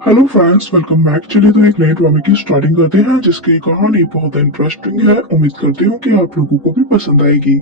Hello friends, welcome back. चलिए तो एक नए ड्रामे की स्टार्टिंग करते हैं जिसकी कहानी बहुत इंटरेस्टिंग है। उम्मीद करती हूँ कि आप लोगों को भी पसंद आएगी।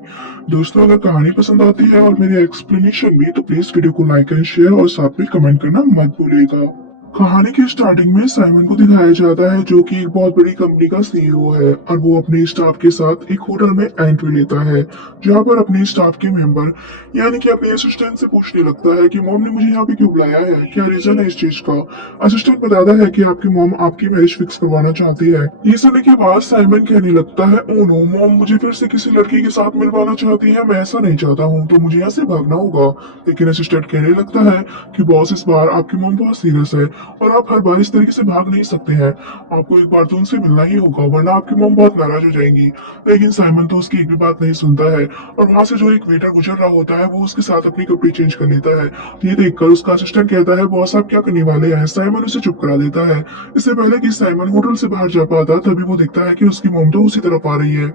दोस्तों, अगर कहानी पसंद आती है और मेरे एक्सप्लेनेशन भी, तो प्लीज वीडियो को लाइक एंड शेयर और साथ में कमेंट करना मत भूलिएगा। कहानी की स्टार्टिंग में साइमन को दिखाया जाता है जो कि एक बहुत बड़ी कंपनी का सीईओ है और वो अपने स्टाफ के साथ एक होटल में एंट्री लेता है, जहाँ पर अपने स्टाफ के मेंबर यानी कि अपने असिस्टेंट से पूछने लगता है कि मॉम ने मुझे यहाँ पे क्यों बुलाया है, क्या रीजन है इस चीज का। असिस्टेंट बताता है कि आपकी मॉम आपकी मैरिज फिक्स करवाना चाहती है। ये सुनने के बाद साइमन कहने लगता है, ओ नो, मॉम मुझे फिर से किसी लड़की के साथ मिलवाना चाहती है, मैं ऐसा नहीं चाहता हूँ, तो मुझे यहाँ से भागना होगा। लेकिन असिस्टेंट कहने लगता है कि बॉस, इस बार आपकी मॉम बहुत सीरियस है और आप हर बार इस तरीके से भाग नहीं सकते हैं। आपको एक बार तो उनसे मिलना ही होगा, वरना आपकी मॉम बहुत नाराज हो जाएंगी। लेकिन साइमन तो उसकी एक भी बात नहीं सुनता है और वहां से जो एक वेटर गुजर रहा होता है वो उसके साथ अपनी कपड़े चेंज कर लेता है। ये देखकर उसका असिस्टेंट कहता है, बॉस आप क्या करने वाले हैं। साइमन उसे चुप करा देता है। इससे पहले कि साइमन होटल से बाहर जा पाता, तभी वो देखता है कि उसकी मॉम तो उसी तरफ आ रही है।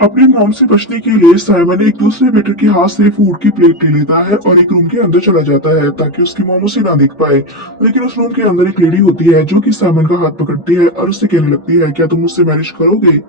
अपनी मॉम से बचने के लिए साइमन एक दूसरे वेटर के हाथ से फूड की प्लेट ले लेता है और एक रूम के अंदर चला जाता है ताकि उसकी मॉम उसे ना देख पाए। लेकिन उस रूम के अंदर एक लेडी होती है जो कि साइमन का हाथ पकड़ती है और उससे कहने लगती है, क्या तुम मुझसे मैरिज करोगे।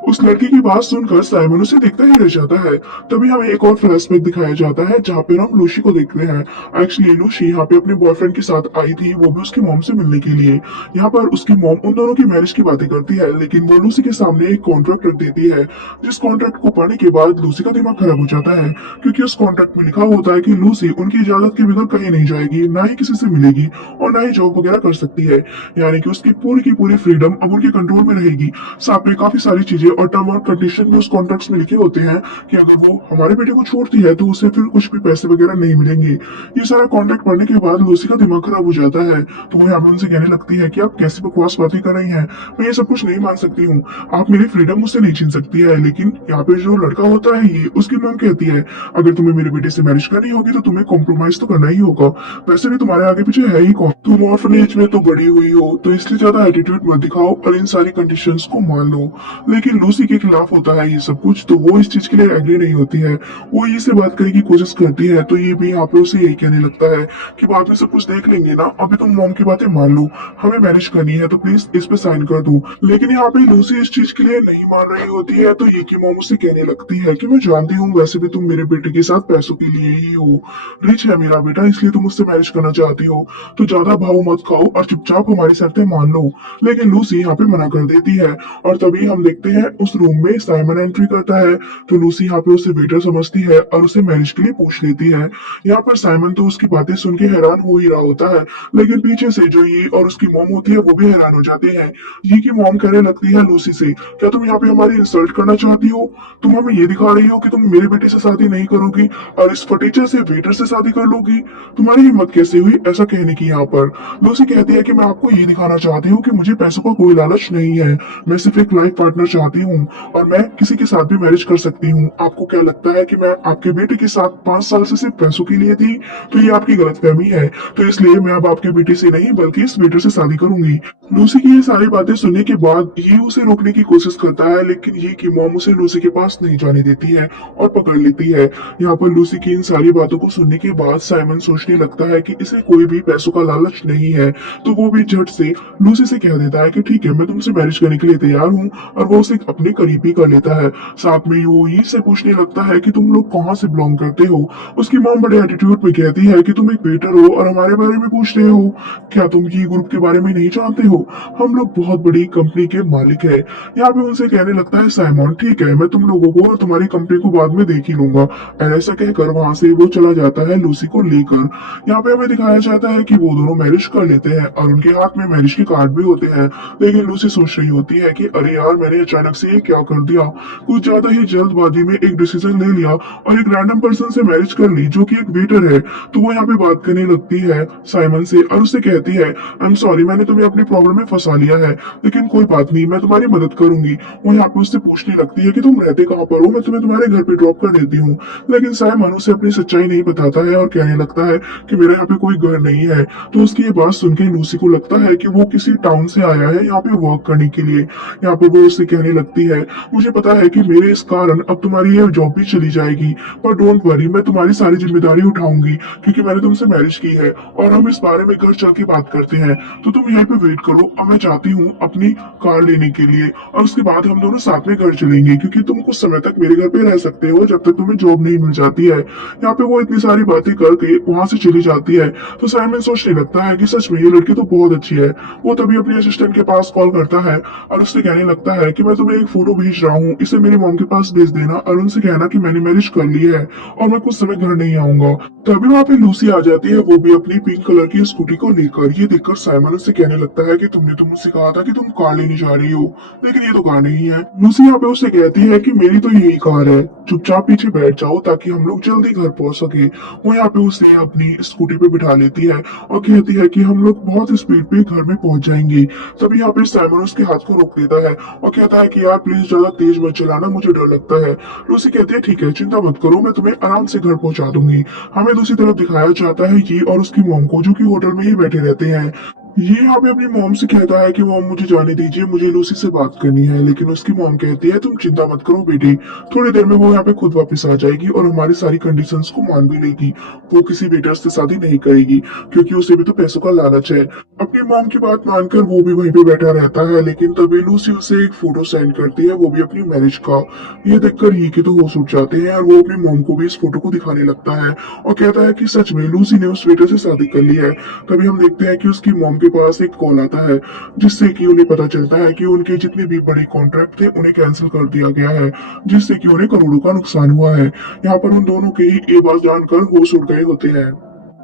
उस लड़की की बात सुनकर साइमन उसे देखता ही रह जाता है। तभी हमें एक और फ्लैशबैक दिखाया जाता है जहाँ पे हम लूसी को देखते हैं। एक्चुअली लूसी यहाँ पे अपने बॉयफ्रेंड के साथ आई थी, वो भी उसकी मॉम से मिलने के लिए। यहाँ पर उसकी मॉम उन दोनों की मैरिज की बातें करती है, लेकिन वो लूसी के सामने एक कॉन्ट्रैक्ट रख देती है, जिस कॉन्ट्रैक्ट को पढ़ने के बाद लूसी का दिमाग खराब हो जाता है, क्योंकि उस कॉन्ट्रैक्ट में लिखा होता है कि लूसी उनकी इजाजत के बगैर कहीं नहीं जाएगी, ना ही किसी से मिलेगी और ना ही जॉब वगैरह कर सकती है। यानी कि उसकी पूरी की पूरी फ्रीडम अब उनके कंट्रोल में रहेगी। साथ में काफी सारी चीजें और टर्म और कंडीशन भी उस कॉन्ट्रैक्ट्स में लिखे होते हैं कि अगर वो हमारे बेटे को छोड़ती है तो उसे फिर कुछ भी पैसे वगैरह नहीं मिलेंगे। ये सारा कॉन्ट्रैक्ट पढ़ने के बाद लूसी का दिमाग खराब हो जाता है, तो वो यहाँ पे उनसे कहने लगती है कि आप कैसी बकवास बातें कर रही हैं, मैं ये सब कुछ नहीं मान सकती हूँ। आप मेरी फ्रीडम मुझसे नहीं छीन सकती है। लेकिन यहाँ पे जो लड़का होता है, ये उसकी मॉम कहती है, अगर तुम्हें मेरे बेटे से मैरिज करनी होगी तो तुम्हें कॉम्प्रोमाइज तो करना ही होगा। वैसे भी तुम्हारे आगे पीछे है ही कौन, तुम ऑर्फनेज में तो बड़ी हुई हो, तो इसलिए ज्यादा एटीट्यूड मत दिखाओ और इन सारी कंडीशंस को मान लो। लेकिन लूसी के खिलाफ होता है ये सब कुछ, तो वो इस चीज के लिए एग्री नहीं होती है। वो ये से बात करने की कोशिश करती है, तो ये भी यहाँ पे उसे यही कहने लगता है कि बाद में सब कुछ देख लेंगे ना, अभी तुम मॉम की बातें मान लो, हमें मैरिज करनी है तो प्लीज इस पे साइन कर दो। लेकिन यहाँ पे लूसी इस चीज के लिए नहीं मान रही होती है, तो ये की मॉम उसे कहने लगती है कि मैं जानती हूँ वैसे भी तुम मेरे बेटे के साथ पैसों के लिए ही हो, रिच है मेरा बेटा इसलिए तुम मुझसे मैरिज करना चाहती हो, तो ज्यादा भाव मत खाओ और चुपचाप हमारी शर्तें मान लो। लेकिन लूसी यहाँ पे मना कर देती है और तभी हम देखते हैं उस रूम में साइमन एंट्री करता है। तो लूसी यहाँ पे उसे वेटर समझती है और उसे मैरिज के लिए पूछ लेती है। यहाँ पर साइमन तो उसकी बातें सुन के हैरान हो ही रहा होता है, लेकिन पीछे से जो ये और उसकी मॉम होती है वो भी हैरान हो जाते हैं। ये की मॉम कहने लगती है लूसी से, क्या तुम यहाँ पे हमारी इंसल्ट करना चाहती हो, तुम हमें ये दिखा रही हो कि तुम मेरे बेटे से शादी नहीं करोगी और इस फटीचर से वेटर से शादी कर लोगी, तुम्हारी हिम्मत कैसे हुई ऐसा कहने की। यहाँ पर लूसी कहती है कि मैं आपको ये दिखाना चाहती हूँ कि मुझे पैसों का कोई लालच नहीं है, मैं सिर्फ एक लाइफ पार्टनर चाहती हूँ और मैं किसी के साथ भी मैरिज कर सकती हूँ। आपको क्या लगता है कि मैं आपके बेटे के साथ 5 साल से सिर्फ पैसों के लिए थी, तो ये आपकी गलतफहमी है। तो इसलिए मैं अब आपके बेटे से नहीं बल्कि इस वेटर से शादी करूंगी। लूसी की ये सारी बातें सुनने के बाद ये उसे रोकने की कोशिश करता है, लेकिन ये की मॉम उसे लूसी के पास नहीं जाने देती है और पकड़ लेती है। यहाँ पर लूसी की इन सारी बातों को सुनने के बाद साइमन सोचने लगता है कि इसे कोई भी पैसों का लालच नहीं है, तो वो भी झट से लूसी से कह देता है कि ठीक है, मैं तुमसे मैरिज करने के लिए तैयार हूँ और वो उसे अपने करीब ही कर लेता है। साथ में वो ये से पूछने लगता है कि तुम लोग कहाँ से बिलोंग करते हो। उसकी मॉम बड़े एटीट्यूड में कहती है कि तुम एक वेटर हो और हमारे बारे में पूछ रहे हो, क्या तुम ये ग्रुप के बारे में नहीं जानते हो, हम लोग बहुत बड़ी कंपनी के मालिक है। यहाँ पे उनसे कहने लगता है साइमन, ठीक है, मैं तुम लोगों को और तुम्हारी कंपनी को बाद में देख ही लूंगा। और ऐसा कहकर वहां से वो चला जाता है लूसी को लेकर। यहाँ पे हमें दिखाया जाता है कि वो दोनों मैरिज कर लेते हैं और उनके हाथ में मैरिज के कार्ड भी होते हैं। लेकिन लूसी सोच रही होती है कि अरे यार, मैंने अचानक से ये क्या कर दिया, कुछ ज्यादा ही जल्दबाजी में एक डिसीजन ले लिया और एक रैंडम पर्सन से मैरिज कर ली जो कि एक वेटर है। तो वो यहाँ पे बात करने लगती है साइमन से और उससे कहती है, आई एम सॉरी, मैंने तुम्हें अपनी प्रॉब्लम में फंसा लिया है, लेकिन कोई बात नहीं, मैं तुम्हारी मदद करूंगी। वो यहाँ पे उससे पूछने लगती है कि तुम रहते कहाँ पर हो, मैं तुम्हें तुम्हारे घर पे ड्रॉप कर देती हूँ। लेकिन साइमन उसे अपनी सच्चाई नहीं बताता है और कहने लगता है कि मेरे यहाँ पे कोई घर नहीं है। तो उसकी ये बात सुन के लूसी को लगता है कि वो किसी टाउन से आया है यहाँ पे वर्क करने के लिए। यहाँ पे वो उससे कहने लगती है। मुझे पता है कि मेरे इस कारण अब तुम्हारी ये जॉब भी चली जाएगी, पर डोंट वरी, मैं तुम्हारी सारी जिम्मेदारी उठाऊंगी क्योंकि मैंने तुमसे मैरिज की है और हम इस बारे में घर चल के बात करते हैं। तो तुम यहीं पे वेट करो, अब मैं चाहती हूँ अपनी कार लेने के लिए और उसके बाद हम दोनों साथ में घर चलेंगे क्योंकि तुम कुछ समय तक मेरे घर पे रह सकते हो जब तक तुम्हें जॉब नहीं मिल जाती है। यहाँ पे वो इतनी सारी बातें करके वहां से चली जाती है। तो साइमन सोचने लगता है कि सच में ये लड़की तो बहुत अच्छी है। वो तभी अपने असिस्टेंट के पास कॉल करता है और उससे कहने लगता है कि मैं तुम्हें एक फोटो भेज रहा हूँ, इसे मेरी मॉम के पास भेज देना और उनसे कहना कि मैंने मैरिज कर ली है और मैं कुछ समय घर नहीं आऊंगा। तभी वहाँ पे लूसी आ जाती है, वो भी अपनी पिंक कलर की स्कूटी को लेकर। ये देखकर साइमन उससे कहने लगता है कि तुमने तो मुझसे कहा था कि तुम कार लेने जा रही हो, लेकिन ये तो कार नहीं है। लूसी यहाँ पे उससे कहती है कि मेरी तो यही कार है, चुपचाप पीछे बैठ जाओ ताकि हम लोग जल्दी घर पहुंच सके। वो यहाँ पे उसे अपनी स्कूटी पे बिठा लेती है और कहती है कि हम लोग बहुत स्पीड पे घर में पहुंच जाएंगे। तभी यहाँ पे साइमन उसके हाथ को रोक देता है और कहता है कि यार प्लीज ज्यादा तेज मत चलाना, मुझे डर लगता है। लूसी कहती है ठीक है, चिंता मत करो, मैं तुम्हें आराम से घर पहुंचा दूंगी। हमें दूसरी तरफ दिखाया जाता है ये और उसकी मॉम को, जो कि होटल में ही बैठे रहते हैं। ये यहाँ पे अपनी मॉम से कहता है कि मॉम मुझे जाने दीजिए, मुझे लूसी से बात करनी है, लेकिन उसकी मॉम कहती है तुम चिंता मत करो बेटी, थोड़ी देर में वो यहाँ पे खुद वापस आ जाएगी और हमारी सारी कंडीशंस को मान भी लेगी। वो किसी वेटर से शादी नहीं करेगी क्योंकि उसे भी तो पैसों का लालच है। अपनी मॉम की बात मानकर वो भी वहीं पे बैठा रहता है, लेकिन तभी लूसी उसे एक फोटो सेंड करती है, वो भी अपनी मैरिज का। ये देखकर ही के तो होश उठ जाते हैं और वो अपनी मॉम को भी इस फोटो को दिखाने लगता है और कहता है कि सच में लूसी ने उस वेटर से शादी कर ली है। तभी हम देखते हैं कि उसकी मॉम के पास एक कॉल आता है जिससे कि उन्हें पता चलता है कि उनके जितने भी बड़े कॉन्ट्रैक्ट थे उन्हें कैंसिल कर दिया गया है, जिससे कि उन्हें करोड़ों का नुकसान हुआ है। यहाँ पर उन दोनों के ही ये बात जानकर होश उड़ गए होते हैं।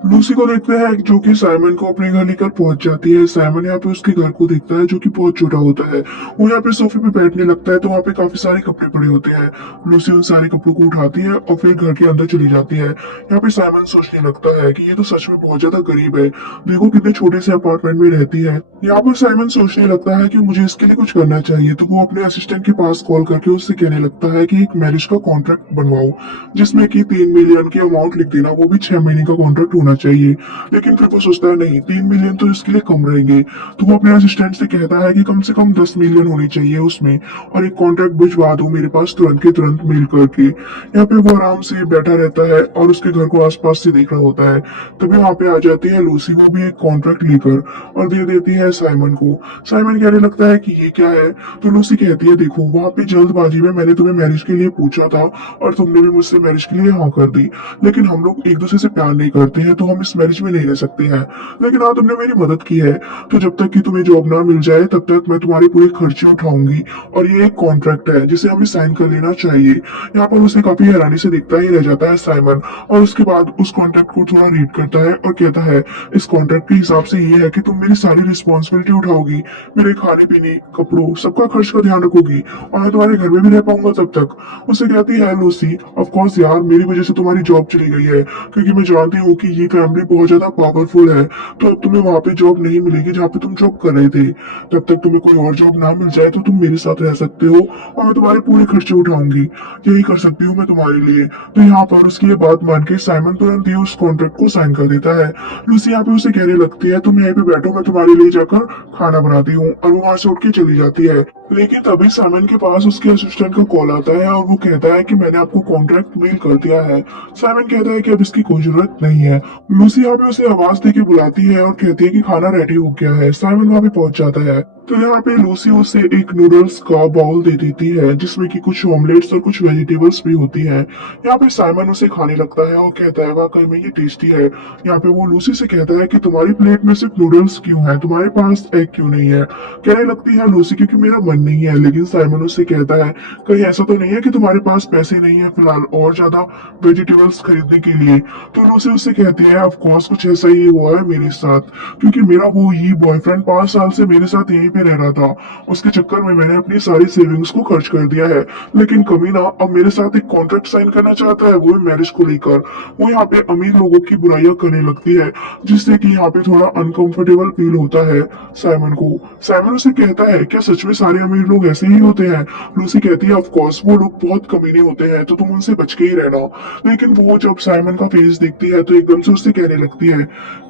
लूसी को देखते हैं जो कि साइमन को अपने घर लेकर पहुंच जाती है। साइमन यहाँ पे उसके घर को देखता है जो कि बहुत छोटा होता है। वो यहाँ पे सोफे पे बैठने लगता है तो वहाँ पे काफी सारे कपड़े पड़े होते हैं। लूसी उन सारे कपड़ों को उठाती है और फिर घर के अंदर चली जाती है। यहाँ पे साइमन सोचने लगता है कि ये तो सच में बहुत ज्यादा गरीब है, देखो कितने छोटे से अपार्टमेंट में रहती है। यहाँ पर साइमन सोचने लगता है कि मुझे इसके लिए कुछ करना चाहिए, तो वो अपने असिस्टेंट के पास कॉल करके उससे कहने लगता है कि एक मैरिज का कॉन्ट्रैक्ट बनवाओ जिसमें कि 3 मिलियन की अमाउंट लिख देना, वो भी 6 महीने का कॉन्ट्रैक्ट होना चाहिए। लेकिन फिर वो सोचता है नहीं, 3 मिलियन तो इसके लिए कम रहेंगे। तो वो अपने असिस्टेंट से कहता है कि कम से कम 10 मिलियन होनी चाहिए उसमें, और एक कॉन्ट्रैक्ट भिजवा दो मेरे पास तुरंत के तुरंत मेल करके। यहाँ पे वो आराम से बैठा रहता है और उसके घर को आसपास से देख रहा होता है। तभी वहां पे आ जाती है लूसी, वो भी एक कॉन्ट्रैक्ट लेकर, और दे देती है साइमन को। साइमन कहने लगता है कि ये क्या है। तो लूसी कहती है देखो, वहां पे जल्दबाजी में मैंने तुम्हें मैरिज के लिए पूछा था और तुमने भी मुझसे मैरिज के लिए हाँ कर दी, लेकिन हम लोग एक दूसरे से प्यार नहीं करते हैं तो हम इस मैरिज में नहीं रह सकते हैं। लेकिन हाँ, तुमने मेरी मदद की है, तो जब तक कि तुम्हें जॉब ना मिल जाए तब तक मैं तुम्हारे पूरे खर्चे उठाऊंगी, और ये एक कॉन्ट्रैक्ट है जिसे हमें साइन कर लेना चाहिए। यहाँ पर उसे काफी हैरानी से देखता ही रह जाता है साइमन, और उसके बाद उस कॉन्ट्रैक्ट को थोड़ा रीड करता है और कहता है इस कॉन्ट्रैक्ट के हिसाब से ये है कि तुम मेरी सारी रिस्पॉन्सिबिलिटी उठाओगी, मेरे खाने पीने कपड़ों सबका खर्च का ध्यान रखोगी, और मैं तुम्हारे घर में भी रह पाऊंगा तब तक। उसे कहती है लूसी, ऑफ कोर्स यार, मेरी वजह से तुम्हारी जॉब चली गई है क्योंकि मैं जानती हूँ कि ये फैमिली बहुत ज्यादा पावरफुल है, तो अब तुम्हें वहां पे जॉब नहीं मिलेगी जहाँ पे तुम जॉब कर रहे थे। तब तक तुम्हें कोई और जॉब ना मिल जाए तो तुम मेरे साथ रह सकते हो और मैं तुम्हारे पूरे खर्चे उठाऊंगी, यही कर सकती हूँ मैं तुम्हारे लिए। तो यहाँ पर उसकी ये बात मान के साइमन तुरंत ही उस कॉन्ट्रैक्ट को साइन कर देता है। लूसी यहाँ पे उसे कहने लगती है तुम यहीं पे बैठो, मैं तुम्हारे लिए जाकर खाना बनाती हूँ, और वो वहां से उठ के चली जाती है। लेकिन तभी साइमन के पास उसके असिस्टेंट का कॉल आता है और वो कहता है कि मैंने आपको कॉन्ट्रैक्ट मेल कर दिया है। साइमन कहता है कि अब इसकी कोई जरूरत नहीं है। लूसी यहाँ पे उसे आवाज देके बुलाती है और कहती है कि खाना रेडी हो गया है। साइमन वहां पे पहुंच जाता है तो यहाँ पे लूसी उसे एक नूडल्स का बाउल दे देती है जिसमें कि कुछ ऑमलेट्स और कुछ वेजिटेबल्स भी होती हैं। यहाँ पे साइमन उसे खाने लगता है और कहता है वाकई में ये टेस्टी है। यहाँ पे वो लूसी से कहता है कि तुम्हारी प्लेट में सिर्फ नूडल्स क्यों है, तुम्हारे पास एग क्यों नहीं है। कहने लगती है लूसी क्योंकि मेरा मन नहीं है, लेकिन साइमन उससे कहता है कहीं ऐसा तो नहीं है कि तुम्हारे पास पैसे नहीं है फिलहाल और ज्यादा वेजिटेबल्स खरीदने के लिए। तो लूसी उससे कहती है ऑफ कोर्स कुछ ऐसा ही हुआ है मेरे साथ, क्योंकि मेरा वो ही बॉयफ्रेंड 5 साल से मेरे साथ यहीं पे रह रहा था, उसके चक्कर में मैंने अपनी सारी सेविंग्स को खर्च कर दिया है। लेकिन कमीना अब मेरे साथ एक कॉन्ट्रैक्ट साइन करना चाहता है, वो है मैरिज को लेकर। वो यहाँ पे अमीर लोगों की बुराइयां करने लगती है जिससे कि यहाँ पे थोड़ा अनकंफर्टेबल फील होता है साइमन को। साइमन उसे कहता है क्या सच में सारे अमीर लोग ऐसे ही होते हैं। लूसी कहती है ऑफ कोर्स वो लोग बहुत कमीने होते हैं, तो तुम उनसे बच के ही रहना। लेकिन वो जब साइमन का फेस देखती है तो एकदम से उससे कहने लगती है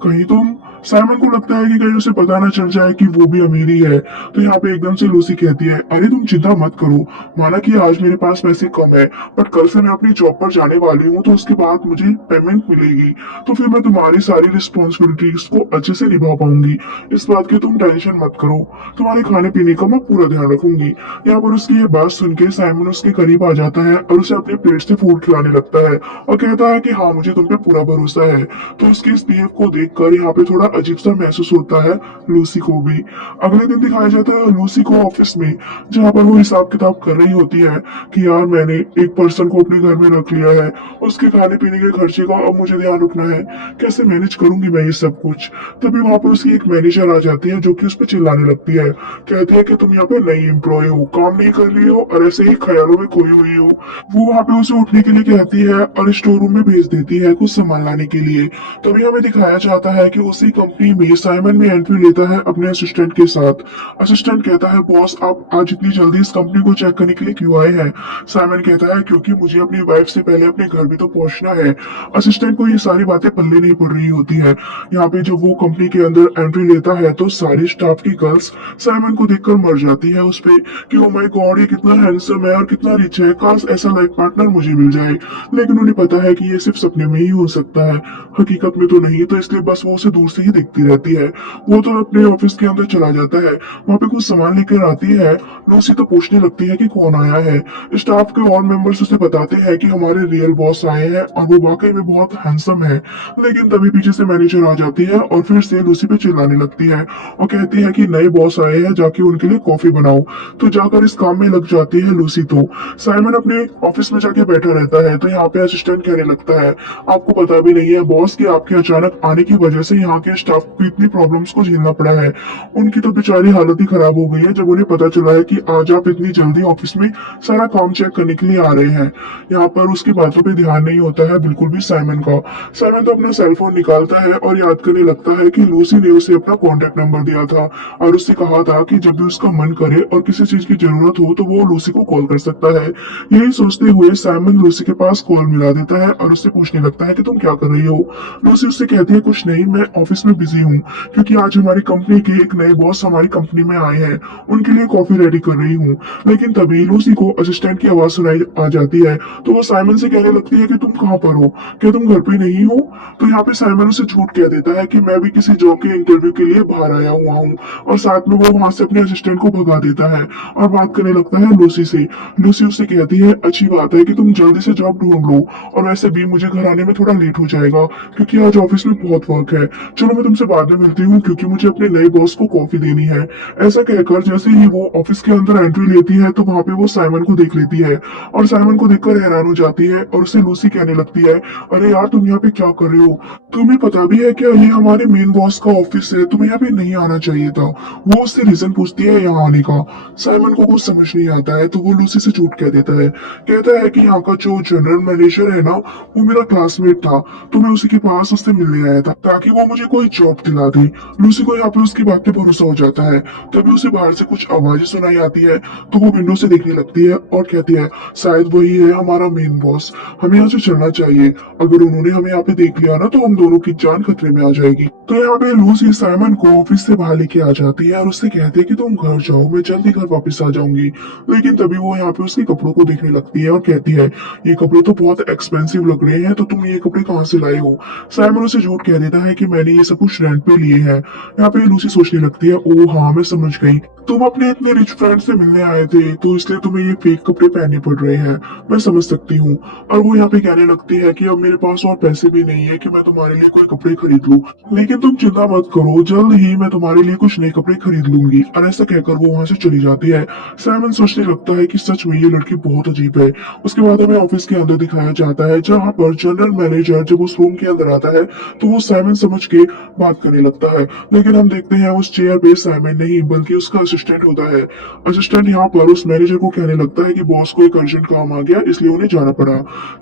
कहीं तुम। साइमन को लगता है कि कहीं उसे पता ना चल जाए कि वो भी अमीर ही है, है। तो यहाँ पे एकदम से लूसी कहती है, अरे तुम चिंता मत करो, माना कि आज मेरे पास पैसे कम है, बट कल से मैं अपनी जॉब पर जाने वाली हूँ, तो उसके बाद मुझे पेमेंट मिलेगी, तो फिर मैं तुम्हारी सारी रिस्पॉन्सिबिलिटीज को अच्छे से निभा पाऊंगी। इस बात की तुम टेंशन मत करो, तुम्हारे खाने पीने का मैं पूरा ध्यान रखूंगी। यहाँ पर उसकी ये बात सुन के साइमन उसके करीब आ जाता है और उसे अपने प्लेट से फूड खिलाने लगता है और कहता है कि हाँ, मुझे तुम पे पूरा भरोसा है। तो उसके इस बिहेव को देखकर यहाँ पे थोड़ा अजीब सा महसूस होता है लूसी को भी। अगले दिन दिखाया जाता है लूसी को ऑफिस में, जहाँ पर वो हिसाब किताब कर रही होती है कि यार मैंने एक पर्सन को अपने घर में रख लिया है, उसके खाने पीने के खर्चे का अब मुझे ध्यान रखना है, कैसे मैनेज करूंगी मैं ये सब कुछ। तभी वहां पर उसकी एक मैनेजर आ जाती है जो कि उस पर चिल्लाने लगती है, कहती है कि तुम यहाँ पे नई एम्प्लॉय हो, काम नहीं कर रही हो और ऐसे ही ख्यालों में खोई हुई हो। वो वहां पे उसे उठने के लिए कहती है और स्टोर रूम में भेज देती है कुछ सामान लाने के लिए। तभी हमें दिखाया जाता है कि उसी कंपनी में साइमन भी एंट्री लेता है अपने असिस्टेंट के साथ। असिस्टेंट कहता है, बॉस आप आज इतनी जल्दी इस कंपनी को चेक करने के लिए क्यों आए हैं? साइमन कहता है, क्योंकि मुझे अपनी वाइफ से पहले अपने घर भी तो पहुंचना है। असिस्टेंट को ये सारी बातें पल्ले नहीं पड़ रही होती है। यहाँ पे जब वो कंपनी के अंदर एंट्री लेता है तो सारी स्टाफ की गर्ल्स साइमन को देखकर मर जाती है उस पे कि ओ माय गॉड, ये कितना हैंडसम है और कितना रिच है, काश ऐसा लाइफ पार्टनर मुझे मिल जाए। लेकिन उन्हें पता है कि ये सिर्फ सपने में ही हो सकता है, हकीकत में तो नहीं, तो इसलिए बस वो उसे दूर से ही दिखती रहती है। वो तो अपने ऑफिस के अंदर चला जाता है, वहाँ पे कुछ सामान लेकर आती है। लूसी तो पूछने लगती है कि कौन आया है। स्टाफ के और मेंबर्स उसे बताते हैं कि हमारे रियल बॉस आए हैं और वो वाकई में बहुत हैंडसम है। लेकिन तभी पीछे से मैनेजर आ जाती है और फिर से लूसी पे चिल्लाने लगती है और कहती है कि नए बॉस आए हैं, जाके उनके लिए कॉफी बनाओ। तो जाकर इस काम में लग जाती है लूसी। तो साइमन अपने ऑफिस में जाके बैठा रहता है, तो यहाँ पे असिस्टेंट कहने लगता है, आपको पता भी नहीं है बॉस कि आपके अचानक आने की वजह से यहाँ के स्टाफ को इतनी प्रॉब्लम्स को झेलना पड़ा है। उनकी तो बेचारी हालत ही खराब हो गई है जब उन्हें पता चला है कि आज आप इतनी जल्दी ऑफिस में सारा काम चेक करने के लिए आ रहे हैं। यहाँ पर उसकी बातों पे ध्यान नहीं होता है बिल्कुल भी साइमन का। साइमन तो अपना सेलफोन निकालता है और याद करने लगता है कि लूसी ने उसे अपना कॉन्टेक्ट नंबर दिया था और उससे कहा था कि जब भी उसका मन करे और किसी चीज की जरूरत हो तो वो लूसी को कॉल कर सकता है। यही सोचते हुए साइमन लूसी के पास कॉल मिला देता है और उससे पूछने लगता है कि तुम क्या कर रही हो। लूसी उससे कहती है, कुछ नहीं, मैं ऑफिस में बिजी हूँ क्योंकि आज हमारी कंपनी के एक नए बॉस हमारी कंपनी में आए हैं, उनके लिए कॉफी रेडी कर रही हूँ। लेकिन तभी लूसी को असिस्टेंट की आवाज सुनाई आ जाती है, तो वो साइमन से कहने लगती है कि तुम कहाँ पर हो, क्या तुम घर पे नहीं हो? तो यहाँ पे साइमन उसे झूठ कह देता है कि मैं भी किसी जॉब के इंटरव्यू के लिए बाहर आया हुआ हूँ, और साथ में वो वहां से अपने असिस्टेंट को भगा देता है और बात करने लगता है लूसी से। लूसी उससे कहती है, अच्छी बात है कि तुम जल्दी से जॉब ढूंढ लो, और वैसे भी मुझे घर आने में थोड़ा लेट हो जाएगा क्योंकि आज ऑफिस में बहुत वर्क है। चलो मैं तुमसे बाद में मिलती हूँ क्योंकि मुझे अपने नए बॉस को कॉफी देनी है। ऐसा कहकर जैसे ही वो ऑफिस के अंदर एंट्री लेती है तो वहां पे वो साइमन को देख लेती है और साइमन को देखकर हैरान हो जाती है और उसे लूसी कहने लगती है, अरे यार तुम यहाँ पे क्या कर रहे हो? तुम्हें पता भी है क्या ये हमारे मेन बॉस का ऑफिस है, तुम्हें यहाँ पे नहीं आना चाहिए था। वो उससे रीजन पूछती है यहाँ आने का। साइमन को कुछ समझ नहीं आता है तो वो लूसी से झूठ कह देता है, कहता है कि यहाँ का जो जनरल मैनेजर है ना, वो मेरा क्लासमेट था, तो मैं उसी के पास उससे मिलने आया था ताकि वो मुझे कोई जॉब दिला दे। लूसी को यहाँ पे उसकी बात पे भरोसा हो जाता है। तभी उसे बाहर से कुछ आवाजें सुनाई आती है, तो वो विंडो से देखने लगती है और कहती है, शायद वही है हमारा मेन बॉस, हमें यहाँ से चलना चाहिए, अगर उन्होंने हमें यहाँ पे देख लिया ना तो हम दोनों की जान खतरे में आ जाएगी। तो यहाँ पे लूसी साइमन को ऑफिस से बाहर लेके आ जाती है और उससे कहती है कि तुम घर जाओ, मैं जल्दी घर वापस आ जाऊंगी। लेकिन तभी वो यहाँ पे उसके कपड़ों को देखने लगती है और कहती है, ये कपड़े तो बहुत एक्सपेंसिव लग रहे हैं, तो तुम ये कपड़े कहाँ से लाए हो? साइमन उसे झूठ कह देता है कि मैंने ये सब कुछ रेंट पे लिए हैं। यहाँ पे लूसी सोचने लगती है, ओ हाँ मैं समझ गई, तुम अपने इतने रिच फ्रेंड से मिलने आए थे तो इसलिए तुम्हें ये फेक कपड़े पहनने पड़ रहे हैं, मैं समझ सकती हूँ। और वो यहाँ पे कहने लगती है कि अब मेरे पास और पैसे भी नहीं है कि मैं तुम्हारे लिए कोई कपड़े खरीद लूं, लेकिन तुम चिंता मत करो, जल्द ही मैं तुम्हारे लिए कुछ नए कपड़े खरीद लूंगी। और ऐसा कहकर वो वहां से चली जाती है। साइमन सोचने लगता है कि सच में ये लड़की बहुत अजीब है। उसके बाद हमें ऑफिस के अंदर दिखाया जाता है जहाँ पर जनरल मैनेजर जब उस रूम के अंदर आता है तो वो साइमन समझ के बात करने लगता है, लेकिन हम देखते हैं उस चेयर पे साइमन नहीं बल्कि उसका असिस्टेंट होता है। असिस्टेंट यहाँ पर उस मैनेजर को कहने लगता है कि बॉस को एक अर्जेंट काम आ गया इसलिए उन्हें जाना पड़ा,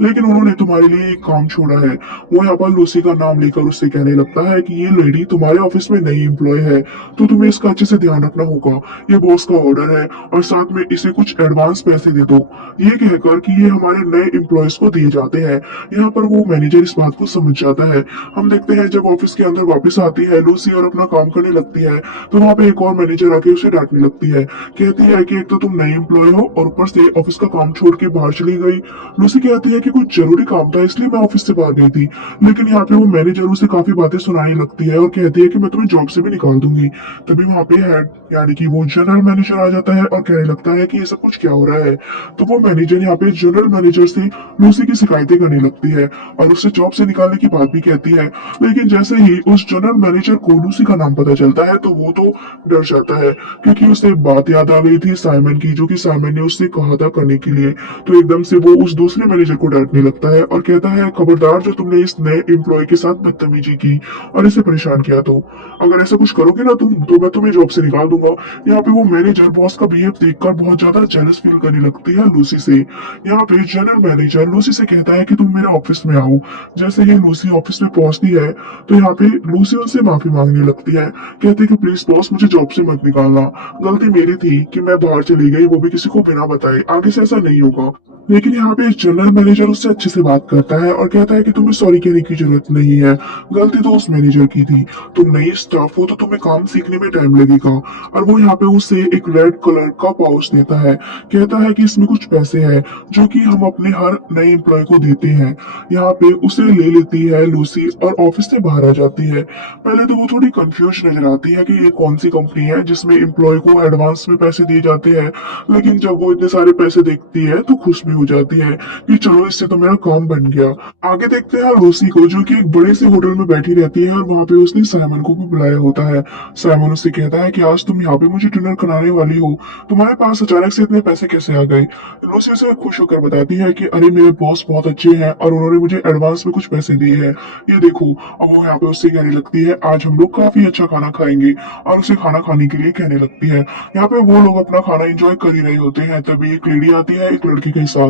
लेकिन उन्होंने तुम्हारे लिए एक काम छोड़ा है। वो यहाँ पर लूसी का नाम लेकर उससे कहने लगता है कि ये लेडी तुम्हारे ऑफिस में नई एम्प्लॉय है, तो तुम्हें इसका अच्छे से ध्यान रखना होगा, ये बॉस का ऑर्डर है, और साथ में इसे कुछ एडवांस पैसे दे दो। ये कहकर कि ये हमारे नए एम्प्लॉयज को दिए जाते हैं। यहाँ पर वो मैनेजर इस बात को समझ जाता है। हम देखते हैं जब ऑफिस के अंदर वापस आती है लूसी और अपना काम करने लगती है तो वहाँ पे एक एक और मैनेजर आके उसे डांटने लगती है। कहती है कि एक तो तुम नई एम्प्लॉय हो और ऊपर से ऑफिस का काम छोड़ के बाहर चली गई। लूसी कहती है कि कुछ जरूरी काम था इसलिए मैं ऑफिस से बाहर गई थी। लेकिन यहाँ पे वो मैनेजर उसे काफी बातें सुनाने लगती है और कहती है कि मैं तुम्हें जॉब से भी निकाल दूंगी। तभी वहाँ पे हेड यानी कि वो जनरल मैनेजर आ जाता है और कहने लगता है कि ये सब कुछ क्या हो रहा है। तो वो मैनेजर यहाँ पे जनरल मैनेजर से लूसी की शिकायतें करने लगती है और उससे जॉब से निकालने की बात भी कहती है। लेकिन जैसे ही उस जनरल मैनेजर को लूसी का नाम पता चलता है तो वो तो डर जाता है, क्योंकि उसे बात याद आ गई थी साइमन की, जो कि साइमन ने उससे कहा था करने के लिए। तो एकदम से वो उस दूसरे मैनेजर को डांटने लगता है और कहता है, खबरदार जो तुमने इस नए एम्प्लॉय के साथ बदतमीजी की और इसे परेशान किया, तो अगर ऐसा कुछ करोगे ना तुम, तो मैं तुम्हें जॉब से निकाल दूंगा। यहाँ पे वो मैनेजर बॉस का बिहेव देखकर बहुत ज्यादा जेलस फील करने लगती है लूसी से। यहाँ पे जनरल मैनेजर लूसी से कहता है कि तुम मेरे ऑफिस में आओ। जैसे ही लूसी ऑफिस में पहुंचती है तो यहाँ पे लूसी उनसे माफी मांगने लगती है। कहती है कि प्लीज बॉस मुझे जॉब से मत निकालना, गलती मेरी थी कि मैं बाहर चली गई, वो भी किसी को बिना बताए, आगे से ऐसा नहीं होगा। लेकिन यहाँ पे जनरल मैनेजर उससे अच्छे से बात करता है और कहता है कि तुम्हें सॉरी कहने की जरूरत नहीं है, गलती तो उस मैनेजर की थी, तुम नई स्टाफ हो तो तुम्हें काम सीखने में टाइम लगेगा। और वो यहाँ पे उसे एक रेड कलर का पाउच देता है। कहता है कि इसमें कुछ पैसे हैं जो कि हम अपने हर नए एम्प्लॉय को देते हैं। यहाँ पे उसे ले लेती है लूसी और ऑफिस से बाहर आ जाती है। पहले तो वो थोड़ी कंफ्यूज नजर आती है कि ये कौन सी कंपनी है जिसमें एम्प्लॉय को एडवांस में पैसे दिए जाते हैं, लेकिन जब वो इतने सारे पैसे देखती है तो खुश भी हो जाती है कि चलो इससे तो मेरा काम बन गया। आगे देखते हैं लूसी को, जो कि एक बड़े से होटल में बैठी रहती है और वहां पे उसने साइमन को भी बुलाया होता है। साइमन उससे कहता है कि आज तुम यहाँ पे मुझे डिनर कराने वाली हो, तुम्हारे पास अचानक से इतने पैसे कैसे आ गए। लूसी उसे खुश होकर बताती है कि अरे मेरे बॉस बहुत अच्छे हैं और उन्होंने मुझे एडवांस में कुछ पैसे दिए हैं, ये देखो। अब वो यहाँ पे उससे कहने लगती है आज हम लोग काफी अच्छा खाना खाएंगे और उसे खाना खाने के लिए कहने लगती है। यहाँ पे वो लोग अपना खाना एंजॉय कर ही रहे होते हैं, तभी एक लेडी आती है एक लड़के के साथ,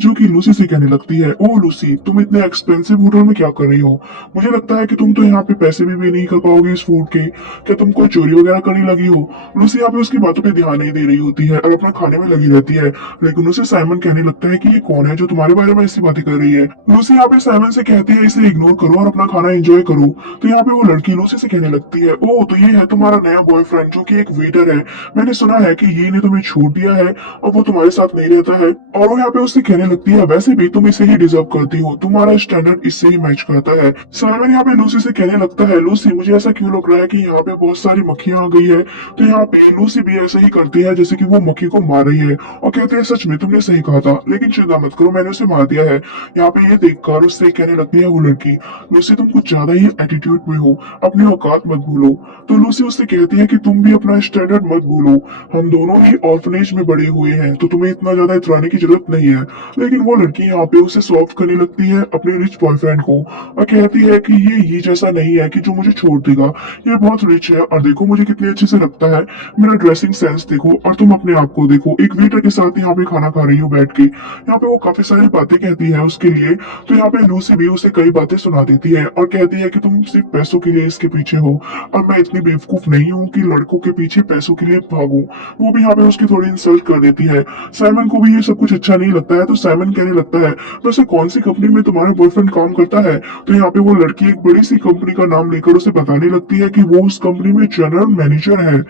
जो कि लूसी से कहने लगती है, ओ लूसी तुम इतने एक्सपेंसिव होटल में क्या कर रही हो, मुझे लगता है कि तुम तो यहाँ पे पैसे भी नहीं कर पाओगे इस फूड के, क्या तुम कोई चोरी वगैरह करने लगी हो। लूसी यहाँ पे उसकी बातों पे ध्यान नहीं दे रही होती है और अपना खाने में लगी रहती है। लेकिन उसे साइमन कहने लगता है कि ये कौन है जो तुम्हारे बारे में ऐसी बातें कर रही है। लूसी यहाँ पे साइमन से कहती है इसे इग्नोर करो और अपना खाना एंजॉय करो। तो यहाँ पे वो लड़की लूसी से कहने लगती है, ओ तो ये है तुम्हारा नया बॉयफ्रेंड जो कि एक वेटर है, मैंने सुना है कि ये ने तुम्हें छोड़ दिया है और वो तुम्हारे साथ नहीं रहता है। और वो यहाँ पे उससे कहने लगती है वैसे भी तुम इसे ही डिजर्व करती हो, तुम्हारा स्टैंडर्ड इससे ही मैच करता है। साइमन यहाँ पे लूसी से कहने लगता है, लूसी मुझे ऐसा क्यों लग रहा है कि यहाँ पे बहुत सारी मक्खियां आ गई है। तो यहाँ पे लूसी भी ऐसा ही करती है जैसे कि वो मक्खी को मार रही है और कहते हैं सच में तुमने सही कहा था, लेकिन चिंता मत करो मैंने उसे मार दिया है। यहाँ पे ये देखकर उससे कहने लगती है वो लड़की, लूसी तुम कुछ ज्यादा ही एटीट्यूड में हो, अपनी औकात मत भूलो। तो लूसी उससे कहती है कि तुम भी अपना स्टैंडर्ड मत भूलो, हम दोनों ही ऑर्फनेज में बड़े हुए हैं तो तुम्हें इतना ज्यादा इतराने की जरूरत नहीं है। लेकिन वो लड़की यहाँ पे उसे सॉफ्ट करने लगती है अपने रिच बॉयफ्रेंड को और कहती है कि ये जैसा नहीं है कि जो मुझे छोड़ देगा, ये बहुत रिच है और देखो मुझे कितने अच्छे से लगता है, मेरा ड्रेसिंग सेंस देखो और तुम अपने आप को देखो, एक वेटर के साथ यहाँ पे खाना खा रही हो बैठ के। यहाँ पे वो काफी सारी बातें कहती है उसके लिए। तो यहाँ पे लूसी भी उसे कई बातें सुना देती है और कहती है कि तुम सिर्फ पैसों के लिए इसके पीछे हो और मैं इतनी बेवकूफ नहीं हूँ कि लड़कों के पीछे पैसों के लिए भागूं। वो भी यहाँ पे उसकी थोड़ी इंसल्ट कर देती है। साइमन को भी ये सब कुछ अच्छा नहीं लगता है, तो साइमन कहने लगता है वैसे कौन सी कंपनी में तुम्हारा बॉयफ्रेंड काम करता है। तो यहाँ पे वो लड़की एक बड़ी सी कंपनी का नाम लेकर उसे बताने लगती है कि वो उस कंपनी में जनरल मैनेजर है।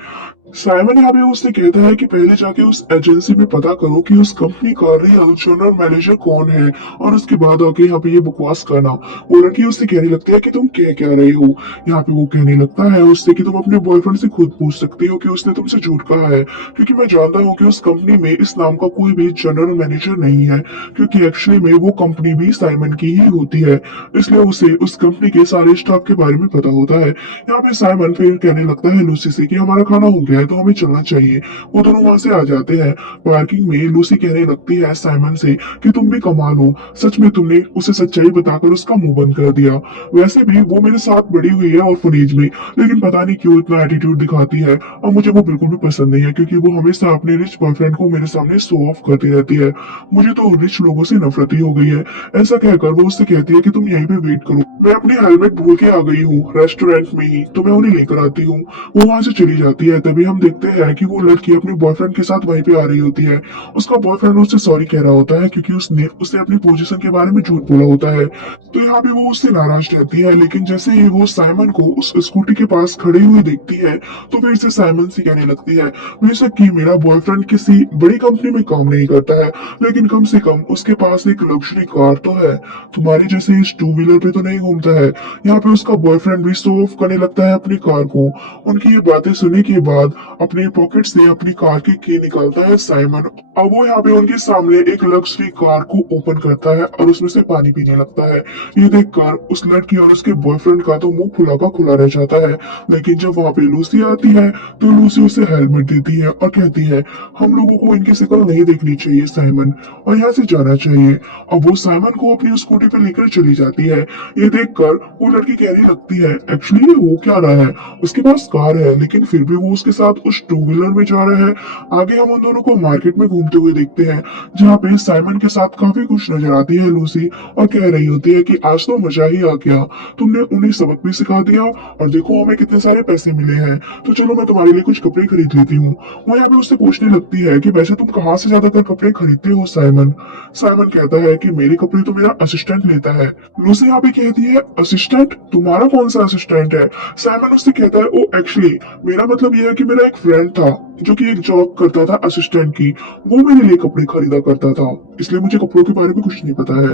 साइमन यहाँ पे उससे कहता है कि पहले जाके उस एजेंसी में पता करो कि उस कंपनी का रियल जनरल मैनेजर कौन है और उसके बाद आके यहाँ पे ये बकवास करना। वो लड़की उससे कहने लगती है कि तुम कह क्या रहे हो। यहाँ पे वो कहने लगता है उससे कि तुम अपने बॉयफ्रेंड से खुद पूछ सकते हो कि उसने तुमसे झूठ कहा है, क्योंकि मैं जानता हूँ कि उस कंपनी में इस नाम का कोई भी जनरल मैनेजर नहीं है, क्योंकि एक्चुअली में वो कंपनी भी साइमन की ही होती है, इसलिए उसे उस कंपनी के सारे स्टाफ के बारे में पता होता है। यहाँ पे साइमन फिर कहने लगता है लूसी से कि हमारा खाना हो गया है तो हमें चलना चाहिए। वो दोनों वहां से आ जाते हैं। पार्किंग में लूसी कहने लगती है साइमन से कि तुम भी कमाल हो, सच में तुमने उसे सच्चाई बताकर उसका मुंह बंद कर दिया। वैसे भी वो मेरे साथ बड़ी हुई है ऑर्फनेज में, लेकिन पता नहीं क्यों इतना एटीट्यूड दिखाती है और मुझे वो बिल्कुल भी पसंद नहीं है, क्योंकि वो हमेशा अपने रिच बॉयफ्रेंड को मेरे सामने शो ऑफ करती रहती है। मुझे तो रिच लोगों से नफरत ही हो गई है। ऐसा कहकर वो उससे कहती है कि तुम यहीं पे वेट करो, मैं अपनी हेलमेट भूल के आ गई हूँ रेस्टोरेंट में ही, तो मैं उन्हें लेकर आती हूँ। वो वहां से चली जाती है। तभी हम देखते हैं कि वो लड़की अपने बॉयफ्रेंड के साथ वहीं पे आ रही होती है। उसका बॉयफ्रेंड उससे सॉरी कह रहा होता है क्योंकि उसने उससे अपनी पोजीशन के बारे में झूठ बोला होता है। तो यहाँ पे वो उससे नाराज रहती है, लेकिन जैसे ही वो साइमन को उस स्कूटी के पास खड़े हुए देखती है तो फिर से साइमन से कहने लगती है, बेशक कि मेरा बॉयफ्रेंड किसी बड़ी कंपनी में काम नहीं करता है, लेकिन कम से कम उसके पास एक लग्जरी कार तो है, तुम्हारे जैसे इस टू व्हीलर पे तो नहीं घूमता है। यहाँ पे उसका बॉयफ्रेंड भी शो ऑफ करने लगता है अपनी कार को। उनकी ये बातें सुनने के बाद अपने पॉकेट से अपनी कार की निकालता है साइमन। अब वो यहाँ पे उनके सामने एक लग्जरी कार को ओपन करता है और उसमें से पानी पीने लगता है। ये देखकर उस लड़की और उसके बॉयफ्रेंड का तो मुंह खुला का खुला रह जाता है। लेकिन जब वहाँ पे लूसी आती है तो लूसी उसे हेलमेट देती है और कहती है, हम लोगों को इनकी शक्ल नहीं देखनी चाहिए साइमन, और यहाँ से जाना चाहिए। अब वो साइमन को अपनी स्कूटी पे लेकर चली जाती है। ये देखकर वो लड़की कहने लगती है, एक्चुअली ये हो क्या रहा है, उसके पास कार है लेकिन फिर भी वो उसके साथ उस टू व्हीलर में जा रहा है। आगे हम उन दोनों को मार्केट में घूमते हुए देखते हैं, जहाँ पे साइमन के साथ काफी खुश नजर आती है लूसी और कह रही होती है कि आज तो मजा ही आ गया, तुमने उन्हें सबक भी सिखा दिया और देखो हमें कितने सारे पैसे मिले हैं, तो चलो मैं तुम्हारे लिए कुछ कपड़े खरीद लेती हूँ। वो यहाँ पे उससे पूछने लगती है कि वैसे तुम कहाँ से ज्यादातर कपड़े खरीदते हो साइमन। साइमन कहता है कि मेरे कपड़े तो मेरा असिस्टेंट लेता है। लूसी यहाँ पे कहती है, असिस्टेंट, तुम्हारा कौन सा असिस्टेंट है। साइमन उससे कहता है, ओ एक्चुअली मेरा मतलब यह है कि मेरा एक फ्रेंड था जो कि एक जॉब करता था असिस्टेंट की, वो मेरे लिए कपड़े खरीदा करता था, इसलिए मुझे कपड़ों के बारे में कुछ नहीं पता है।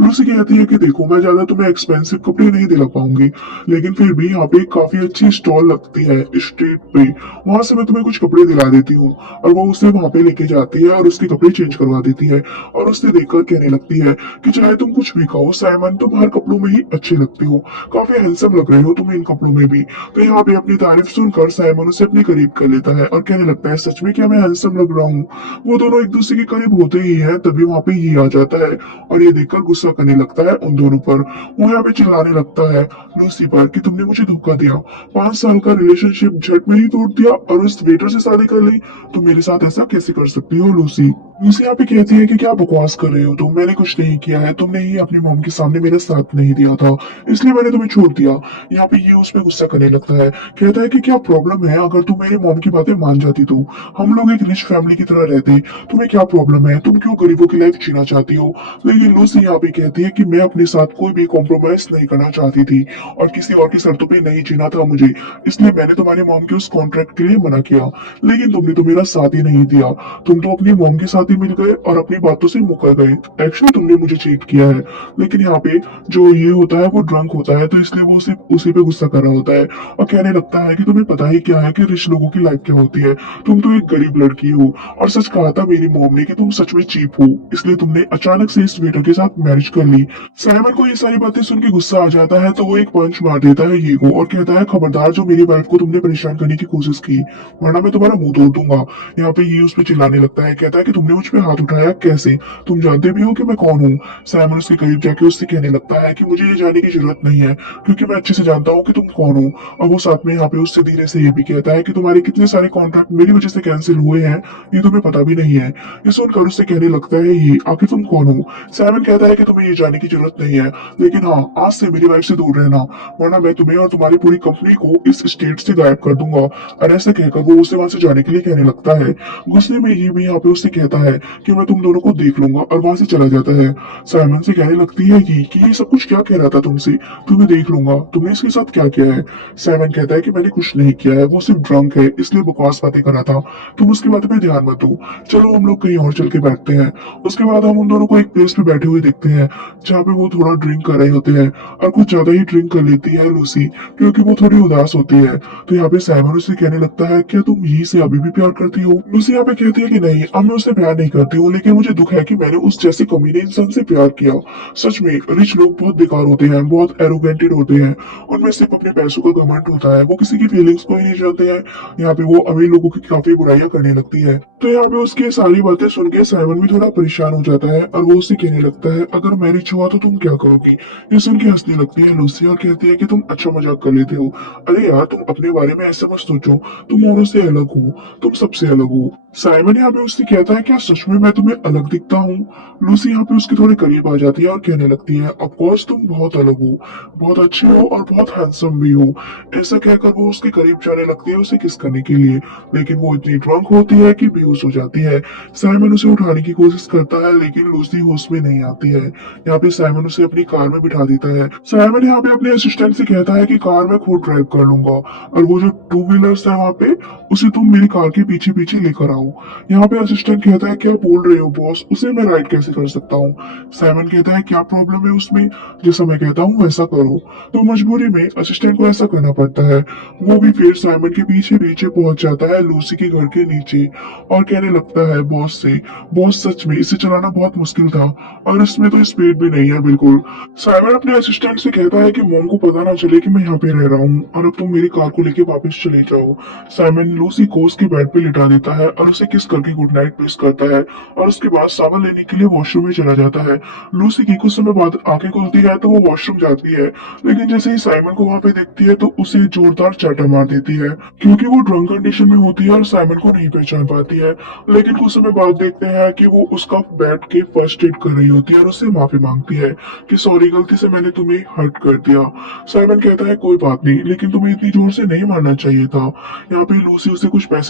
लूसी कहती है कि देखो मैं ज्यादा तुम्हें एक्सपेंसिव कपड़े नहीं दिला पाऊंगी, लेकिन फिर भी यहाँ पे काफी अच्छी स्टॉल लगती है स्ट्रीट पे, वहां से मैं तुम्हें कुछ कपड़े दिला देती हूँ। और वो उसे वहां पे लेके जाती है और उसके कपड़े चेंज करवा देती है और उससे देखकर कहने लगती है कि चाहे तुम कुछ भी कहो साइमन, तुम हर कपड़ों में ही अच्छे लगते हो, काफी हैंडसम लग रहे हो तुम इन कपड़ों में भी। तो यहाँ पे अपनी तारीफ सुनकर साइमन उसे अपने करीब कर लेता है और कहने लगता है, सच में क्या मैं हैंडसम लग रहा हूँ। वो दोनों एक दूसरे के करीब होते ही है तभी वहां पे ये आ जाता है और ये देखकर गुस्सा करने लगता है उन दोनों पर। वो यहाँ पे चिल्लाने लगता है लूसी पर कि तुमने मुझे धोखा दिया, 5 साल का रिलेशनशिप झट में ही तोड़ दिया और उस वेटर से शादी कर ली, तुम मेरे साथ ऐसा कैसे कर सकती हो लूसी। लूसी यहाँ पे कहती है कि क्या बकवास कर रहे हो तुम, मैंने कुछ नहीं किया है, तुमने ही अपनी मॉम के सामने मेरा साथ नहीं दिया था, इसलिए मैंने तुम्हें छोड़ दिया। यहाँ पे ये उस पर गुस्सा करने लगता है, कहता है कि क्या प्रॉब्लम है अगर तुम मेरी मॉम की बातें मान जाती तो, हम लोग एक रिच फैमिली की तरह रहते, तुम्हें क्या प्रॉब्लम है, तुम क्यों गरीबों की लाइफ जीना चाहती हो। लेकिन लूसी यहाँ पे कहती है कि मैं अपने साथ कोई भी कॉम्प्रोमाइज नहीं करना चाहती थी और किसी और की शर्तों पे नहीं जीना था मुझे, इसलिए मैंने तुम्हारी मॉम के उस कॉन्ट्रैक्ट के लिए मना किया, लेकिन तुमने तो मेरा साथ ही नहीं दिया, तुम तो अपनी मॉम के साथ ही मिल गए और अपनी बातों से मुकर गए। एक्चुअली तुमने मुझे चीट किया है। लेकिन यहाँ पे जो ये होता है वो ड्रंक होता है, तो इसलिए वो उसी उसी पे गुस्सा कर रहा होता है और कहने लगता है कि तुम्हें पता ही क्या है कि रिच लोगों की लाइफ क्या होती है, तुम तो एक गरीब लड़की हो और सच कहा था मेरी मॉम ने कि तुम सच में चीप हो, इसलिए तुमने अचानक से इस वेटर के साथ मैरिज कर ली। साइमन को ये सारी बातें सुन के गुस्सा आ जाता है तो वो एक पंच मार देता है ये को और कहता है, खबरदार जो मेरी वाइफ को तुमने परेशान करने की कोशिश की, वरना मैं तुम्हारा मुंह तोड़ दूंगा। यहाँ पे ये उस पर चिल्लाने लगता है, कहता है कि तुमने मुझ पे हाथ उठाया कैसे, तुम जानते भी हो कि मैं कौन हूँ। साइमन उसके करीब जाके उससे कहने लगता है कि मुझे ये जानने की जरूरत नहीं है क्योंकि मैं अच्छे से जानता हूँ कि तुम कौन हो। और वो साथ में यहाँ पे उससे धीरे से ये भी कहता है कि तुम्हारे कितने सारे कॉन्ट्रैक्ट मेरी वजह से कैंसिल हुए हैं ये तुम्हें पता भी नहीं है। ये सुनकर उससे कहने लगता है, ये आखिर तुम कौन हो। साइमन कहता है कि तुम्हें ये जानने की जरूरत नहीं है, लेकिन हाँ आज से मेरी वाइफ से दूर रहना, वरना मैं तुम्हें और तुम्हारी पूरी कंपनी को इस स्टेट से गायब कर दूंगा। और ऐसे कहकर वो उसे वहां से जाने के लिए कहने लगता है। गुस्से में ये भी यहाँ पे उससे कहता है कि मैं तुम दोनों को देख लूंगा और वहां से चला जाता है। साइमन से कहने लगती है कि ये सब कुछ क्या कह रहा था तुमसे, तुम्हें देख लूंगा, तुमने इसके साथ क्या किया है। साइमन कहता है कि मैंने कुछ नहीं किया है, वो सिर्फ ड्रंक है इसलिए बकवास बातें कर रहा था, तुम उसकी बातों पे ध्यान मत दो, चलो हम लोग कहीं और चल के बैठते हैं। उसके बाद हम उन दोनों को एक प्लेस पे बैठे हुए देखते हैं जहाँ पे वो थोड़ा ड्रिंक कर रहे होते हैं और कुछ ज्यादा ही ड्रिंक कर लेती है लूसी क्योंकि वो थोड़ी उदास होती है। तो यहाँ पे साइमन उसे कहने लगता है, क्या तुम ही से अभी भी प्यार करती हो। लूसी यहाँ पे कहती है कि नहीं, अब मैं उससे प्यार नहीं करती हूँ, लेकिन मुझे दुख है कि मैंने उस जैसे कमीने इंसान से प्यार किया। सच में रिच लोग बहुत बेकार होते हैं, बहुत एरोगेंटेड होते हैं, उनमें सिर्फ अपने पैसों का घमंड होता है, वो किसी की फीलिंग्स को ही नहीं जानते हैं। यहाँ पे वो अमीर लोगों की काफी बुराइयां करने लगती है। तो यहाँ पे उसकी सारी बातें सुन के साइमन भी थोड़ा परेशान हो जाता है और वो उससे कहने लगता है, अगर मैरिज हुआ तो तुम क्या करोगी। ये सुन के हंसने लगती है लूसी और कहती है कि तुम अच्छा मजाक कर लेते हो, अरे यार तुम अपने बारे में ऐसा मत सोचो, तुम औरों से अलग हो, तुम सबसे अलग हो। साइमन यहाँ पे उससे कहता है, क्या सच में मैं तुम्हें अलग दिखता हूँ। लूसी यहाँ पे उसके थोड़े करीब आ जाती है और कहने लगती है, ऑफ कोर्स तुम बहुत अलग हो, बहुत अच्छे हो और बहुत हैंडसम भी हो। ऐसा कहकर वो उसके करीब जाने लगती है उसे किस करने के लिए, लेकिन वो इतनी ड्रंक होती है कि बेहोश हो जाती है। साइमन उसे उठाने की कोशिश करता है लेकिन लूसी होश में नहीं आती है। यहाँ पे साइमन उसे अपनी कार में बिठा देता है। साइमन यहाँ पे अपने असिस्टेंट से कहता है कि कार मैं खुद ड्राइव कर लूंगा और वो जो टू व्हीलर्स है वहाँ पे उसे तुम मेरी कार के पीछे पीछे लेकर आओ। यहाँ पे असिस्टेंट कहता है क्या बोल रहे हो बॉस, उसे मैं राइड कैसे कर सकता हूँ। साइमन कहता है क्या प्रॉब्लम है उसमें, जैसा मैं कहता हूँ वैसा करो। तो मजबूरी में असिस्टेंट को ऐसा करना पड़ता है। वो भी फिर साइमन के पीछे पीछे पहुंच जाता है लूसी के घर के नीचे और कहने लगता है बॉस से, बॉस सच में इसे चलाना बहुत मुश्किल था और इसमें तो स्पीड भी नहीं है बिल्कुल। साइमन अपने असिस्टेंट से कहता है कि मॉम को पता ना चले कि मैं यहाँ पे रह रहा हूँ और अब तुम मेरी कार को लेके वापस चले जाओ। साइमन लूसी को उसके बेड पे लिटा देता है और उसे किस करके गुड नाइट विश करता है और उसके बाद सावन लेने के लिए वॉशरूम में चला जाता है। लूसी की कुछ समय बाद आंखें खुलती है तो वो वॉशरूम जाती है, लेकिन जैसे ही साइमन को वहां पे देखती है तो उसे जोरदार चाटा मार देती है क्योंकि वो ड्रंक कंडीशन में होती है और साइमन को नहीं पहचान पाती है। लेकिन कुछ समय बाद देखते हैं कि वो उसका बैठ के फर्स्ट एड कर रही होती है और उससे माफी मांगती है कि सॉरी गलती से मैंने तुम्हें हर्ट कर दिया। साइमन कहता है कोई बात नहीं, लेकिन तुम्हें इतनी जोर से नहीं मारना चाहिए था। यहाँ पे लूसी उसे कुछ पैसे